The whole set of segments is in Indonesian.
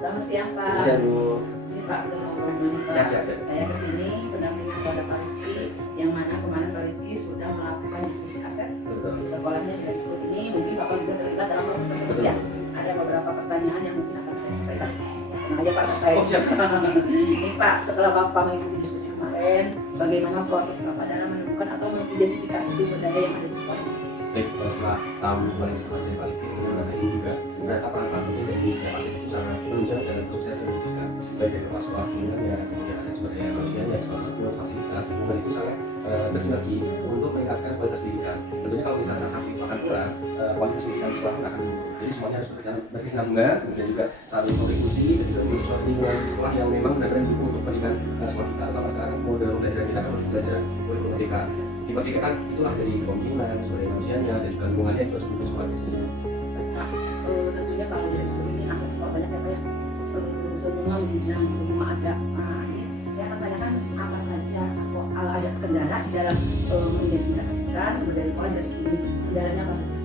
Selamat siang Pak. Siang Bu. Ini Pak, udah ngobrol nih Pak. Siap. Saya kesini pendampingan kepada Pak Rifki, yang mana kemarin Pak Rifki sudah melakukan diskusi aset di sekolahnya di high school ini. Mungkin Bapak juga terlibat dalam proses tersebut ya. Ada beberapa pertanyaan yang mungkin akan saya sampaikan. Tenang aja Pak, santai. Oh, siap. Ini Pak, setelah Bapak mengikuti diskusi kemarin, bagaimana proses Bapak dalam menemukan atau mengidentifikasi sumber daya yang ada di sekolah? Baik, setelah tahu dari informasi dari Pak Rifki sebelumnya ini juga ternyata peran penting dari setiap aset itu sangat menunjang dalam sukses mewujudkan baik dari kepala sekolah pengguna kemudian aset sumber daya manusia dan sekolah sekolah fasilitas lingkungan itu sangat bersinergi untuk meningkatkan kualitas pendidikan. Tentunya kalau misalnya salah satu itu akan kurang, kualitas pendidikan sekolah pun akan menurun. Jadi semuanya harus berkesinambungan, kemudian juga saling kontribusi dan juga untuk suatu lingkungan sekolah yang memang benar-benar didukung untuk pendidikan sekolah kita. Atau sekarang mode belajar kita kan belajar kurikulum merdeka. Di merdeka kan itulah dari kepemimpinan, sumber daya manusianya dan juga lingkungannya juga harus mendukung sekolah. Tentunya kalau dari sekolah ini akses sekolah banyak ya Pak ya. Semua menunjang, semua ada. Saya akan tanyakan apa saja atau ada kendala di dalam mengidentifikasikan sumber daya sekolah dari sekolah ini. Kendalanya apa saja?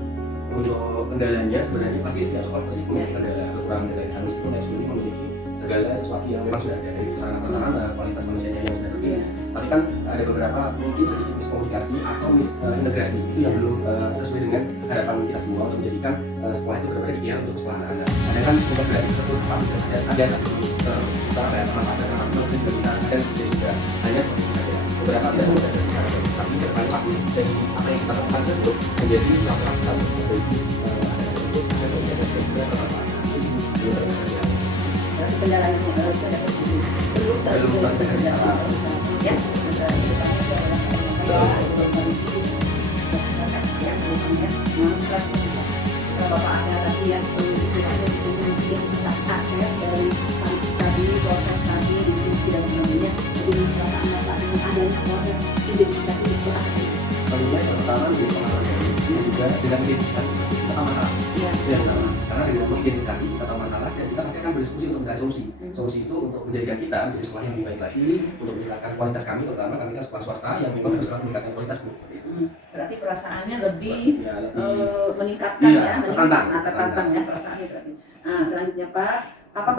Untuk kendalanya sebenarnya pasti setiap sekolah pasti punya kendala kekurangan dan lain-lain, meskipun sekolah ini memiliki segala sesuatu yang memang sudah ada dari sarana-prasarana, kualitas manusianya yang sudah terpilih. Tapi kan ada beberapa mungkin sedikit miskomunikasi atau misintegrasi itu yang belum sesuai dengan harapan kita semua untuk menjadikan sekolah itu benar-benar ideal untuk sekolah anak-anak. Ada kan integrasi tersebut pasti ada tapi terutama sama ada sama juga bisa ada juga hanya seperti itu saja. Beberapa tidak mudah tapi ke depan pasti dari apa yang kita lakukan itu menjadi laporan bagi aset tersebut dan kemudian juga bermanfaat. Kendalanya itu ada belum ya. Bapak ada tadi yang istilahnya mungkin aset dari tadi proses tadi diskusi dan sebagainya. Jadi perasaan adanya proses identifikasi itu Paling baik pertama menjadi pengalaman itu juga dengan identifikasi kita tahu masalah. Yang pertama, karena dengan mengidentifikasi kita tahu masalah dan kita pasti akan berdiskusi untuk mencari solusi. Solusi itu untuk menjadikan kita menjadi sekolah yang lebih baik lagi, untuk meningkatkan kualitas kami, terutama kami kan sekolah swasta yang memang harus selalu meningkatkan kualitas. Berarti perasaannya lebih meningkatkan iya, ya, tertantang ya perasaannya berarti. Nah selanjutnya Pak, apa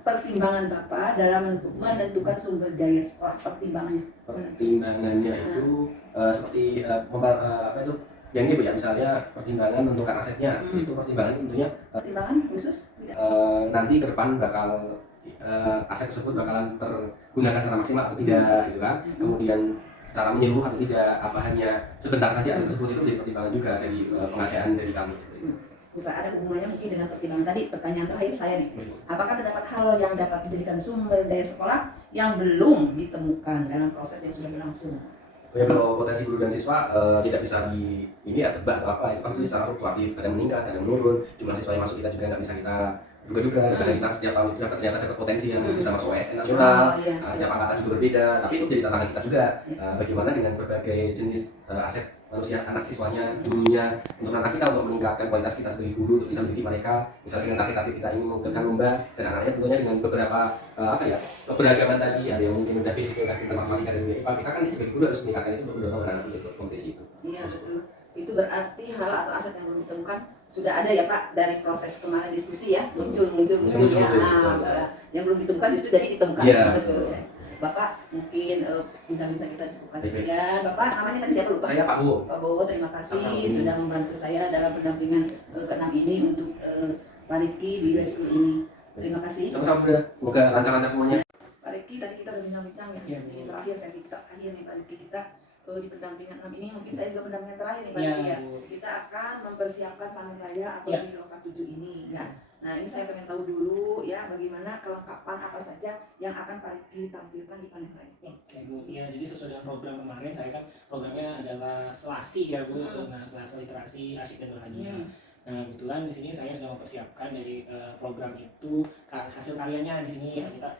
pertimbangan Bapak dalam menentukan sumber daya sekolah? Pertimbangannya itu seperti apa itu? Yang ini Bu ya, misalnya pertimbangan menentukan asetnya, itu pertimbangannya tentunya pertimbangan khusus nanti ke depan bakal aset tersebut bakalan tergunakan secara maksimal atau tidak gitu kan. Kemudian secara menyeluruh atau tidak, apa hanya sebentar saja aset tersebut, itu menjadi pertimbangan juga dari pengadaan dari kami seperti itu. Juga ada hubungannya mungkin dengan pertimbangan tadi. Pertanyaan terakhir saya nih, apakah terdapat hal yang dapat dijadikan sumber daya sekolah yang belum ditemukan dalam proses yang sudah berlangsung? Ya, kalau potensi guru dan siswa tidak bisa di ini ya tebak atau apa, itu pasti secara fluktuatif, kadang meningkat, kadang menurun. Jumlah siswa yang masuk kita juga nggak bisa kita duga-duga, karena kita setiap tahun itu ternyata dapat potensi yang bisa masuk OSN nasional. Setiap angkatan juga berbeda, tapi itu jadi tantangan kita juga. Bagaimana dengan berbagai jenis aset manusia, anak siswanya, gurunya, untuk anak kita, untuk meningkatkan kualitas kita sebagai guru, untuk bisa mendidik mereka, misalnya dengan target-target kita ingin menggunakan lomba, dan anaknya tentunya dengan beberapa keberagaman tadi, ada yang mungkin udah basic, udah pintar matematika dan IPA, kita kan sebagai guru harus meningkatkan itu untuk mendorong anak untuk kompetisi itu. Iya betul. Itu berarti hal atau aset yang belum ditemukan sudah ada ya Pak dari proses kemarin diskusi ya, muncul ya. Yang belum ditemukan justru jadi ditemukan. Ya, betul. Bapak mungkin bincang-bincang kita cukupkan sekian. Bapak namanya tadi siapa lupa? Saya Pak Bowo. Pak Bowo, terima kasih sudah membantu saya dalam pendampingan ke-6 ini untuk Pak Rifki di high school ini. Terima kasih. Sama-sama Bunda, semoga lancar-lancar semuanya. Pak Rifki, tadi kita udah bincang-bincang ya. Ini terakhir sesi kita akhir nih Pak Rifki, kita di pendampingan 6 ini, mungkin saya juga pendampingan terakhir nih Pak Rifki ya. Kita akan mempersiapkan panen raya atau di Loka 7 ini ya. Nah ini saya pengen tahu dulu ya, bagaimana kelengkapan apa saja yang akan Pak Rifki tampilkan di panen raya. Oke Bu, ya jadi sesuai dengan program kemarin, saya kan programnya adalah Selasi ya Bu, nah Selasa literasi asyik dan bahagia. Nah kebetulan di sini saya sudah mempersiapkan dari program itu hasil karyanya di sini kita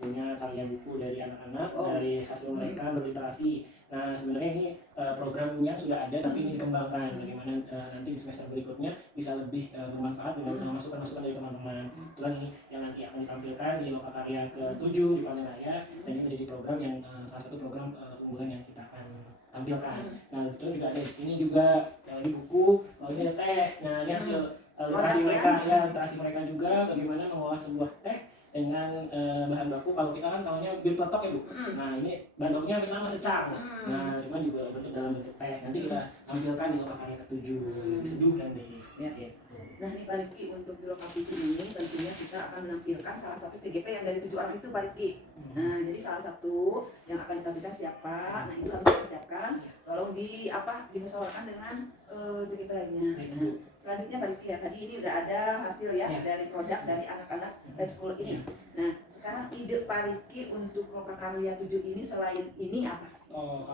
punya karya buku dari anak-anak dari hasil mereka berliterasi. Nah sebenarnya ini programnya sudah ada tapi ini dikembangkan bagaimana nanti di semester berikutnya bisa lebih bermanfaat dengan masukan-masukan dari teman-teman. Kebetulan ini yang nanti akan ditampilkan di Loka Karya ke-7 di Panen Raya, dan ini menjadi program yang salah satu program unggulan yang kita akan tampilkan. Nah itu juga ada ini juga di buku, ini ada teh. Nah ini hasil literasi mereka ya, literasi mereka juga bagaimana mengolah sebuah teh dengan bahan baku. Kalau kita kan tahunya bir peletok ya Bu. Nah ini bahan bakunya misalnya secang. Nah cuma juga bentuk dalam bentuk teh. Nanti kita tampilkan di lokal karya ke-7 diseduh nanti. Ya. Nah ini Pak Rifki, untuk di lokal 7 ini tentunya kita akan menampilkan salah satu CGP yang dari 7 orang itu Pak Rifki. Nah jadi salah satu yang akan ditampilkan siapa, nah itu harus kita siapkan. Tolong dimusyawarahkan dengan CGP lainnya. Nah, selanjutnya Pak Rifki ya, tadi ini udah ada hasil ya dari produk dari anak-anak lab school ini. Nah sekarang ide Pak Rifki untuk lokal karya 7 ini selain ini apa?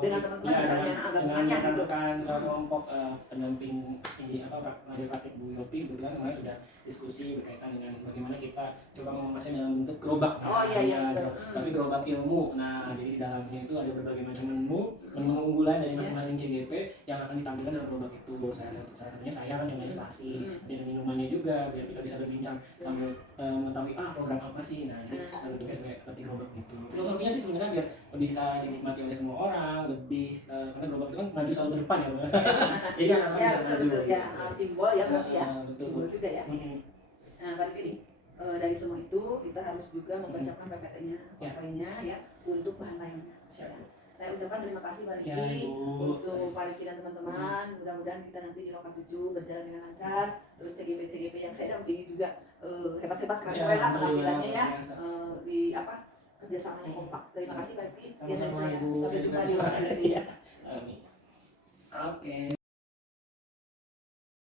Dengan teman-teman misalnya agak banyak gitu kan kelompok pendamping ini pengajar praktik Bu Yopi kebetulan kemarin sudah diskusi berkaitan dengan bagaimana kita coba mengemasnya dalam bentuk gerobak. Tapi gerobak ilmu. Nah jadi di dalamnya itu ada berbagai macam menu unggulan dari masing-masing CGP yang akan ditampilkan dalam gerobak itu. Salah satunya saya kan cuma ilustrasi, ada minumannya juga biar kita bisa berbincang sambil mengetahui program apa sih. Nah jadi bentuknya sebagai seperti gerobak gitu. Filosofinya sih sebenarnya biar bisa dinikmati oleh semua orang, lebih karena gerobak itu kan maju selalu ke depan ya Bu. Jadi anak-anak bisa maju. Betul ya, simbol ya berarti ya. Betul. Simbol juga ya. Nah balik ini dari semua itu kita harus juga mempersiapkan PPT-nya, poin-poinnya ya untuk bahan lainnya. Saya ucapkan terima kasih Pak Rifki untuk Pak Rifki dan teman-teman. Mudah-mudahan kita nanti di lokal 7 berjalan dengan lancar. Terus CGP yang saya dampingi juga hebat-hebat keren-keren lah penampilannya ya. Di kerjasamanya kompak. Terima kasih Pak Rifki. Sama-sama Ibu. Sampai jumpa di lokal 7. Amin. Oke.